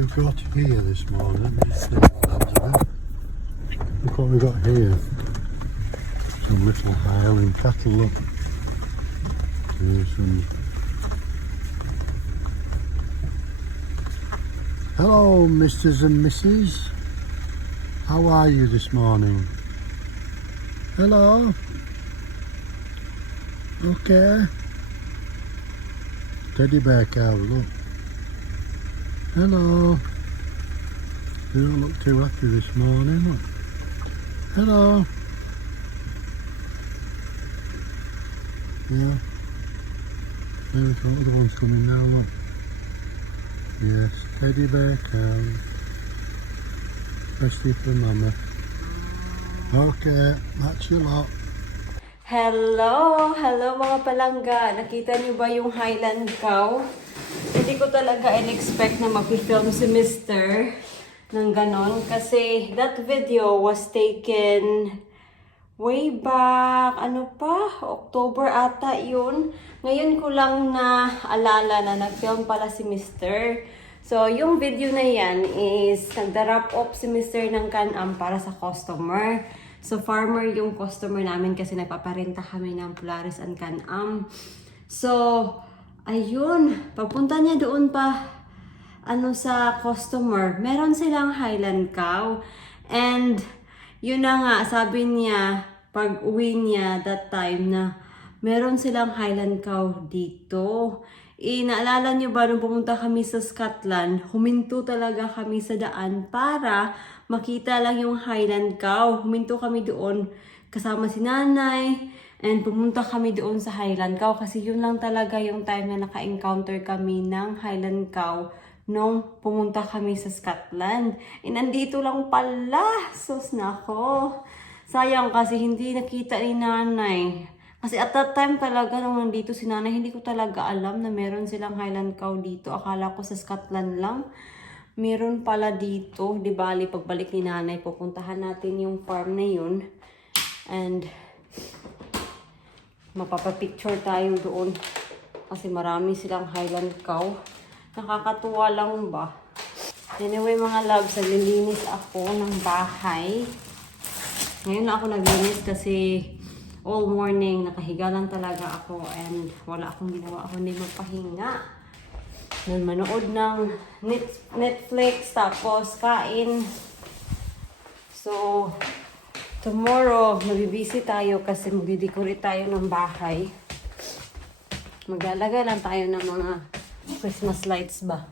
we've got here this morning. Look what we've got here. Some little Highland cattle, look. There's some... Hello, Mrs. and Mrs. How are you this morning? Hello? Okay. Teddy bear cow, look. Hello. They don't look too happy this morning, look. Hello. Yeah. There's the other one's coming now, look. Yes, teddy bear cow. Especially for mama. Okay, that's your lot. Hello! Hello mga palangga! Nakita niyo ba yung Highland cow? Hindi ko talaga in-expect na mag-film si Mr. ng ganon. Kasi that video was taken way back, October ata yun. Ngayon ko lang na alala na nag-film pala si Mr. So, yung video na yan is nagda-wrap up si Mr. ng Can-Am para sa customer. So, farmer yung customer namin kasi nagpaparenta kami ng Polaris and Can-Am. So, ayun. Papunta niya doon pa sa customer. Meron silang Highland cow. And, yun na nga, sabi niya, pag uwi niya that time na meron silang Highland cow dito. Naalala niyo ba nung pumunta kami sa Scotland, huminto talaga kami sa daan para makita lang yung Highland cow. Huminto kami doon kasama si nanay and pumunta kami doon sa Highland cow kasi yun lang talaga yung time na naka-encounter kami ng Highland cow nung pumunta kami sa Scotland. Nandito lang pala. Sus nako. Sayang kasi hindi nakita ni nanay. Kasi at that time talaga nung nandito si nanay, hindi ko talaga alam na meron silang Highland cow dito. Akala ko sa Scotland lang. Meron pala dito. Di bali, pagbalik ni nanay, pupuntahan natin yung farm na yun. And mapapapicture tayo doon. Kasi marami silang Highland cow. Nakakatuwa lang ba? Anyway mga loves, naglilinis ako ng bahay. Ngayon lang ako naglinis kasi all morning, nakahiga lang talaga ako and wala akong ginawa. Ako hindi magpahinga. Manood ng Netflix, tapos kain. So, tomorrow, mabibisi tayo kasi magdidecorate tayo ng bahay. Maglalagay lang tayo ng mga Christmas lights ba.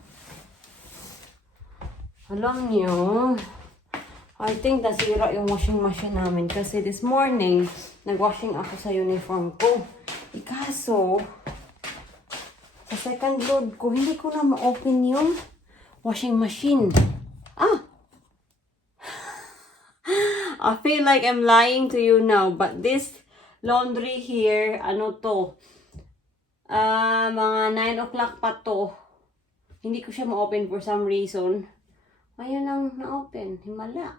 Alam niyo, I think nasira yung washing machine namin kasi this morning, nag-washing ako sa uniform ko. Ikaso, sa second load ko, hindi ko na ma-open yung washing machine. I feel like I'm lying to you now, but this laundry here, mga 9 o'clock pa to. Hindi ko siya ma-open for some reason. Ayun lang na-open. Himala.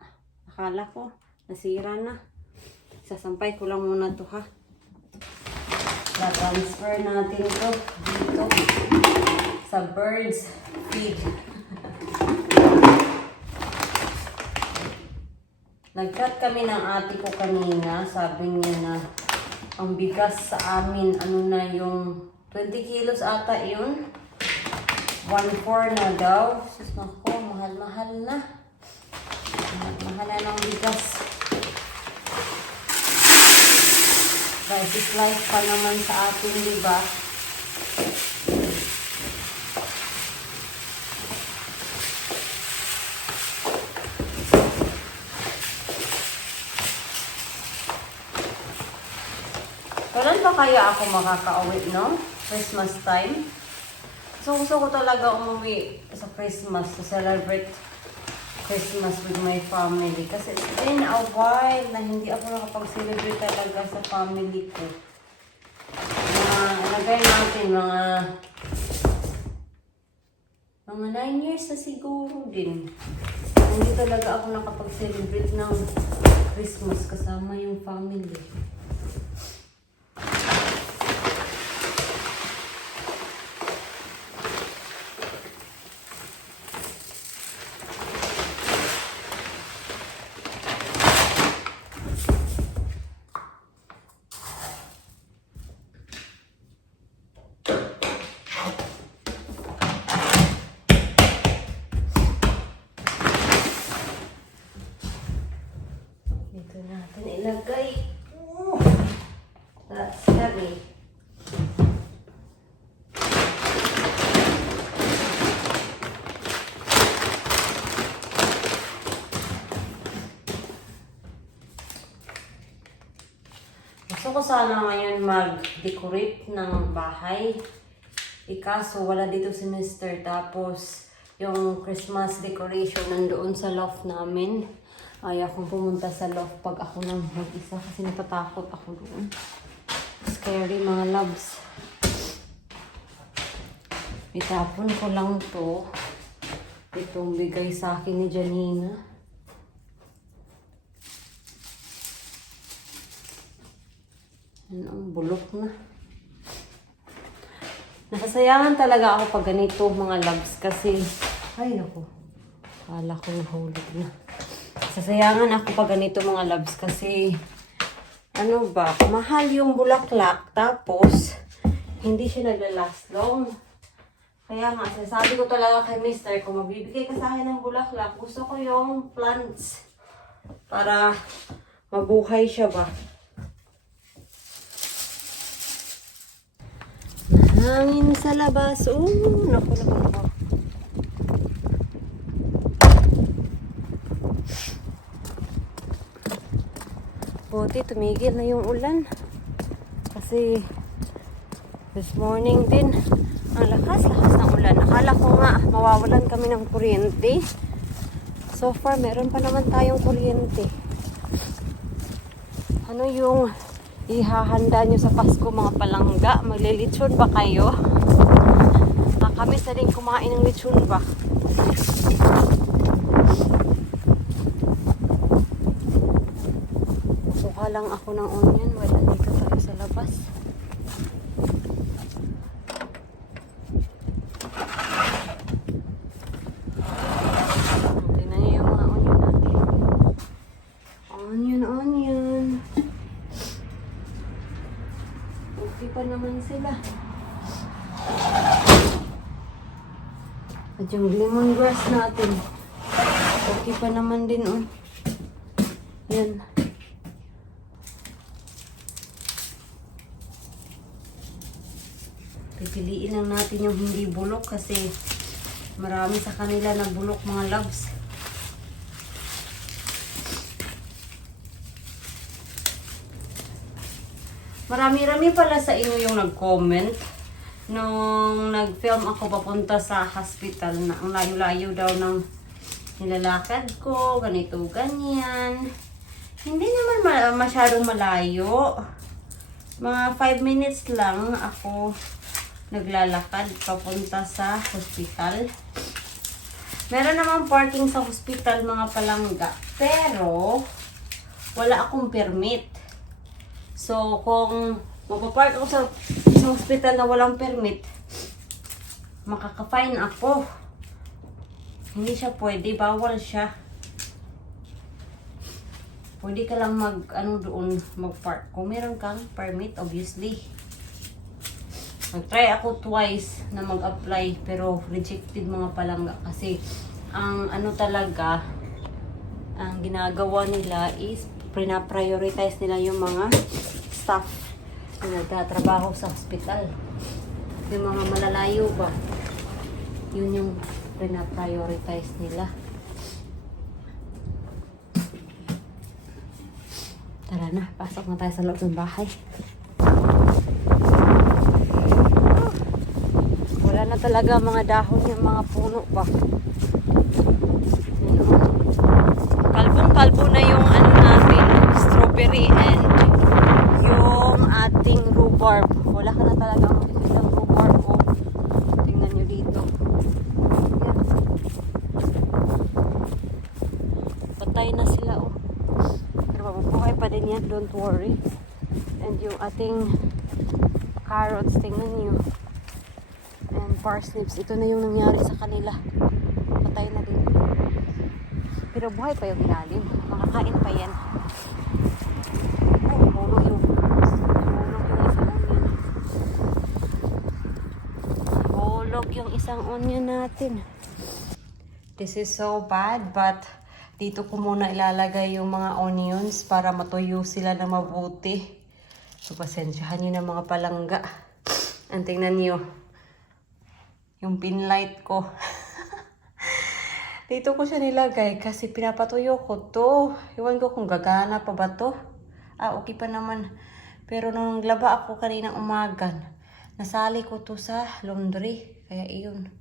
Akala ko, nasira na. Sasampay ko lang muna to ha. Na-transfer natin to dito sa birds feed. Nag-chat kami ng ate ko kanina. Sabi niya na ang bigas sa amin, yung 20 kilos ata yun. 1.4 na daw. Sus nako, mahal-mahal na. Mahal na ng bigas. Crisis life pa naman sa atin, di ba? Kailan ba kaya ako makaka-uwi, no? Christmas time? So, gusto ko talaga umuwi sa Christmas to celebrate Christmas with my family. Kasi it's been a while na hindi ako nakapag-celebrate talaga sa family ko. Lagay natin mga 9 years na siguro din. Hindi talaga ako nakapag-celebrate ng Christmas kasama yung family. ilagay. That's heavy. Gusto ko sana ngayon mag-decorate ng bahay. Kaso wala dito si Mr. Tapos yung Christmas decoration nandoon sa loft namin. Ayaw akong pumunta sa loft pag ako nang mag-isa kasi natatakot ako doon. Scary mga loves. Itapon ko lang to. Itong bigay sa akin ni Janina. Yan ang bulok na. Nasasayangan talaga ako pag ganito mga loves kasi, ay naku, kala ko nahulog na. Nasasayangan ako pag ganito mga loves kasi, ano ba, mahal yung bulaklak tapos hindi siya naglalast long. Kaya nga, sabi ko talaga kay Mr. kung magbibigay ka sa akin ng bulaklak, gusto ko yung plants para mabuhay siya ba. Hangin sa labas. Naku. Buti tumigil na yung ulan. Kasi this morning din, ang lakas ng ulan. Akala ko nga mawawalan kami ng kuryente. So far, meron pa naman tayong kuryente. Ano yung ihahanda nyo sa Pasko mga palangga? Maglilitsyon ba kayo? Nakakamiss na din kumain ng litsyon ba? Kuha lang ako ng onion. Wala dito tayo sa labas. Tingnan nyo yung mga onion natin. Onion. Okay pa naman sila. At yung lemongrass natin, okay pa naman din, oh. Yan. Pipiliin lang natin yung hindi bulok kasi marami sa kanila na bulok mga loves. Marami-rami pala sa inyo yung nag-comment nung nag-film ako papunta sa hospital na ang layo-layo daw ng nilalakad ko, ganito, ganyan. Hindi naman masyadong malayo. Mga 5 minutes lang ako naglalakad papunta sa hospital. Meron namang parking sa hospital mga palangga, pero wala akong permit. So, kung mapapark ako sa isang hospital na walang permit, makaka-fine ako. Hindi siya pwede, bawal siya. Pwede ka lang mag-park. Kung meron kang permit, obviously. Nag-try ako twice na mag-apply, pero rejected mga palangga. Kasi, ang ginagawa nila is, prioritize nila yung mga staff na nagtatrabaho sa hospital. Yung mga malalayo ba, yun yung prioritize nila. Tara na, pasok na tayo sa loob ng bahay. Wala na talaga mga dahon yung mga puno ba. Kalbong-kalbo na yung natin, strawberry and yung ating rhubarb. Wala ka na talaga makikita ng rhubarb. Tingnan nyo dito. Yan. Patay na sila Pero mabubuhay pa din yan, don't worry. And yung ating carrots, tingnan nyo. And parsnips, ito na yung nangyari sa kanila. Patay na din. Pero buhay pa yung ilalim. Makakain pa yan. Hulog yung isang onion natin. This is so bad, but Dito ko muna ilalagay yung mga onions para matuyo sila na mabuti. So, pasensyahan nyo na mga palangga. Ang tingnan nyo, yung pin light ko. Dito ko siya nilagay kasi pinapatuyo ko to. Iwan ko kung gagana pa ba to. Okay pa naman. Pero nung laba ako kaninang umaga, nasali ko to sa laundry. Kaya iyon.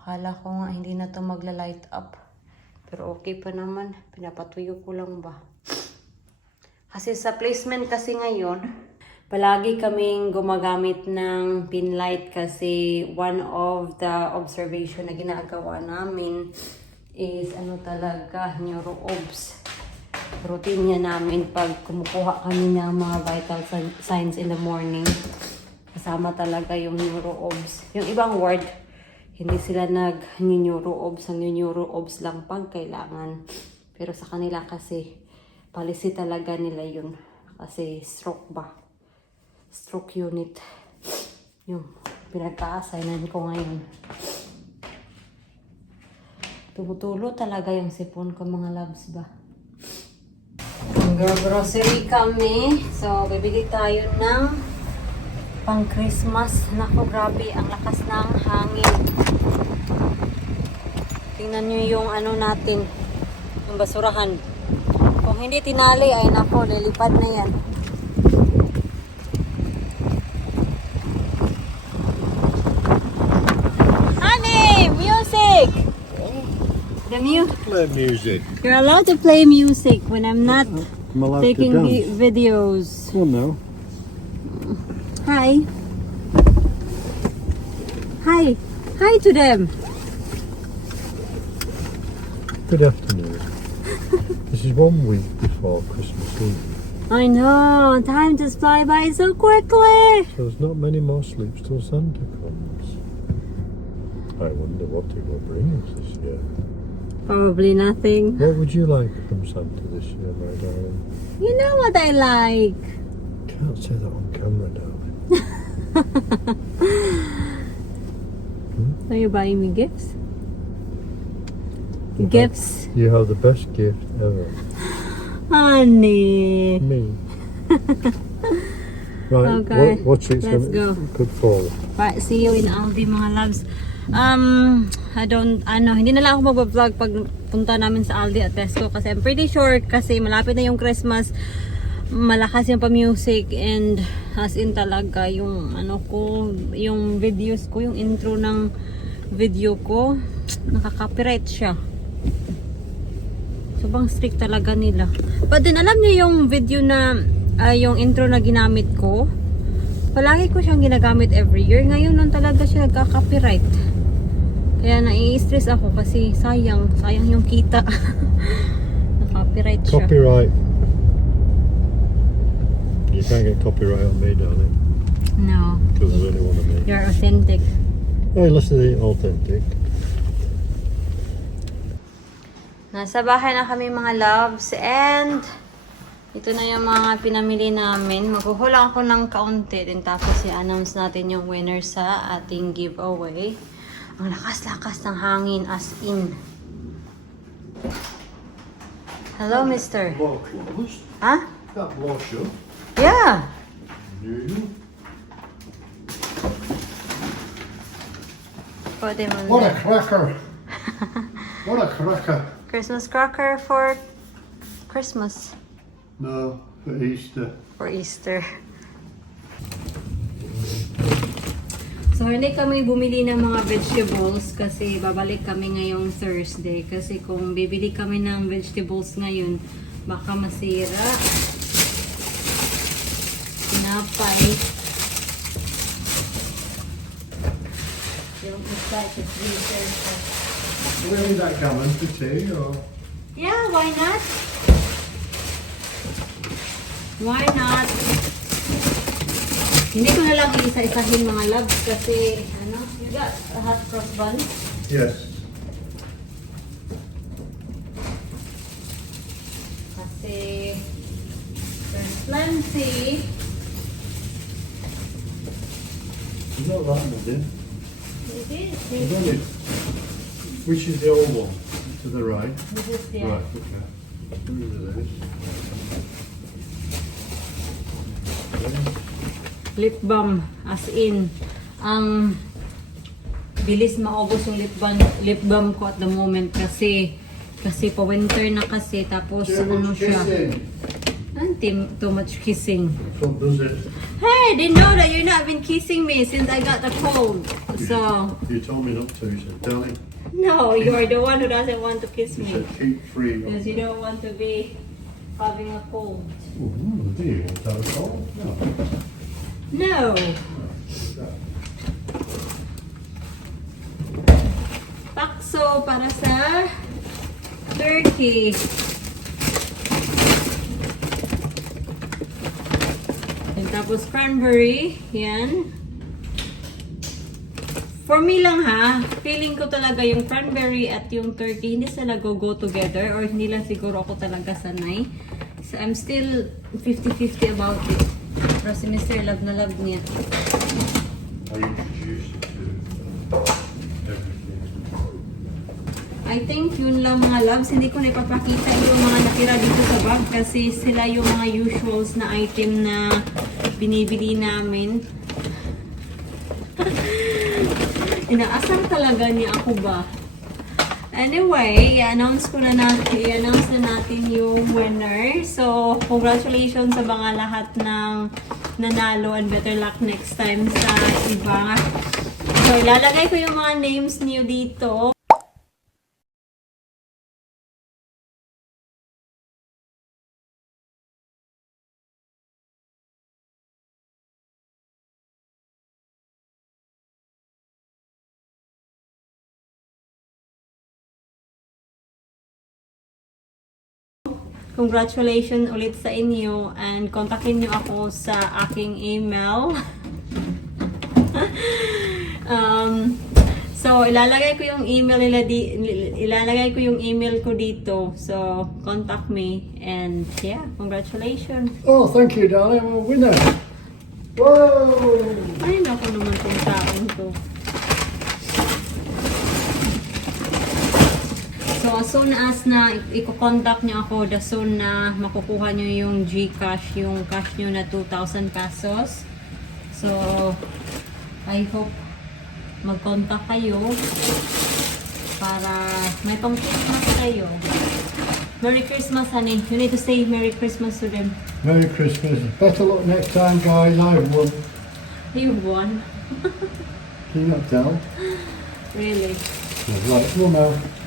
Akala ko nga hindi na to magla-light up. Pero okay pa naman. Pinapatuyo ko lang ba. Kasi sa placement kasi ngayon, palagi kaming gumagamit ng pin light kasi one of the observation na ginagawa namin is talaga, neuro-obs. Routine niya namin pag kumukuha kami ng mga vital signs in the morning. Kasama talaga yung neuro-obs. Yung ibang ward, hindi sila nag-neuro-obs. Ang neuro-obs lang pag kailangan. Pero sa kanila kasi, policy talaga nila yun. Kasi stroke ba? Stroke unit. Yung pinagka-assignan ko ngayon. Tumutulo talaga yung sipon ko mga loves ba? Grocery kami. So, bibili tayo ng pang Christmas. Naku, grabe. Ang lakas ng hangin. Tingnan nyo yung natin. Yung basurahan. Kung hindi tinali, ay nako, lilipad na yan. Honey! Music! The Play music. You're allowed to play music when I'm not I'm allowed taking to dance. videos. Well, no. Hi. Hi. Hi to them. Good afternoon. This is 1 week before Christmas Eve, I know. Time just fly by so quickly. so there's not many more sleeps till Santa comes. I wonder what he will bring us this year. Probably nothing. What would you like from Santa this year, my darling? You know what I like. Can't say that on camera, darling. Are you buying me gifts? Gifts? You have the best gift ever. Honey. Me. Right, Okay, what's it? let's go. Good fall. Right, see you in Aldi mga loves. Hindi na lang ako mag-vlog pag punta namin sa Aldi at Tesco kasi I'm pretty sure kasi malapit na yung Christmas, malakas yung pa-music and as in talaga yung yung videos ko, yung intro ng video ko, nakaka-copyright siya. Sobrang strict talaga nila. But then alam niyo yung video na yung intro na ginamit ko, palagi ko siyang ginagamit every year. Ngayon lang talaga siya nagka-copyright. Kaya nai-stress ako kasi sayang yung kita. Na-copyright siya. Copyright. You can't get copyright on me, darling. No. Because there's only one of me. You're authentic. Hey, listen to the authentic. Nasa bahay na kami mga loves and ito na yung mga pinamili namin. Maghuhulang ako ng kaunti din tapos i-announce natin yung winner sa ating giveaway. Ang lakas-lakas ng hangin as in. Hello, mister. Huh? That blows you. Yeah. Pwede mo What na. a cracker! What a cracker! Christmas cracker for Christmas. No, for Easter. For Easter. So, hindi kami bumili ng mga vegetables kasi babalik kami ngayong Thursday. Kasi kung bibili kami ng vegetables ngayon, baka masira. Tinapay. Yung isa, sa freezer. Where is that coming to tea or? Yeah, why not? Why not? Hindi ko na lang isa-isahin mga loves kasi, you got a hot cross bun? Yes. Kasi, there's plenty. There's not that much in. It is. There's only. Which is the old one? To the right. This is the Right, okay. These are those. lip balm. As in, ang bilis maubos yung lip balm ko at the moment kasi pa winter na kasi tapos ano siya. Too much kissing. What does it? Hey, I didn't know that you're not been kissing me since I got the cold. So, You told me not to, you said, darling. no, you're the one who doesn't want to kiss You me. said keep free. Because you don't want to be having a cold. Do you want to have a cold? No. No. Pakso para sa turkey. And tapos cranberry. Yan. For me lang ha, feeling ko talaga yung cranberry at yung turkey, hindi sila go together or hindi lang siguro ako talaga sanay. So I'm still 50-50 about it. Pero si Mr. Love na love niya. I introduced you to everything. I think yun lang mga loves. Hindi ko na ipapakita yung mga natira dito sa bag kasi sila yung mga usuals na item na binibili namin. Inaasar talaga niya ako ba? Anyway, i-announce na natin yung winner. So, congratulations sa mga lahat ng nanalo and better luck next time sa iba. So, ilalagay ko yung mga names niyo dito. Congratulations ulit sa inyo and kontakin nyo ako sa aking email. So ilalagay ko yung email ko dito. So contact me and yeah, congratulations. Oh, thank you, darling. I'm a winner. Whoa! Ay naku naman tong taong to. So, as soon as na i-contact nyo ako, the soon na makukuha nyo yung GCash, yung cash nyo na 2,000 pesos. So, I hope mag-contact kayo para may pang-Christmas kayo. Merry Christmas, honey. You need to say Merry Christmas to them. Merry Christmas. Better luck next time, guys. I've won. You won. Can you not tell? Really? Right, come on now.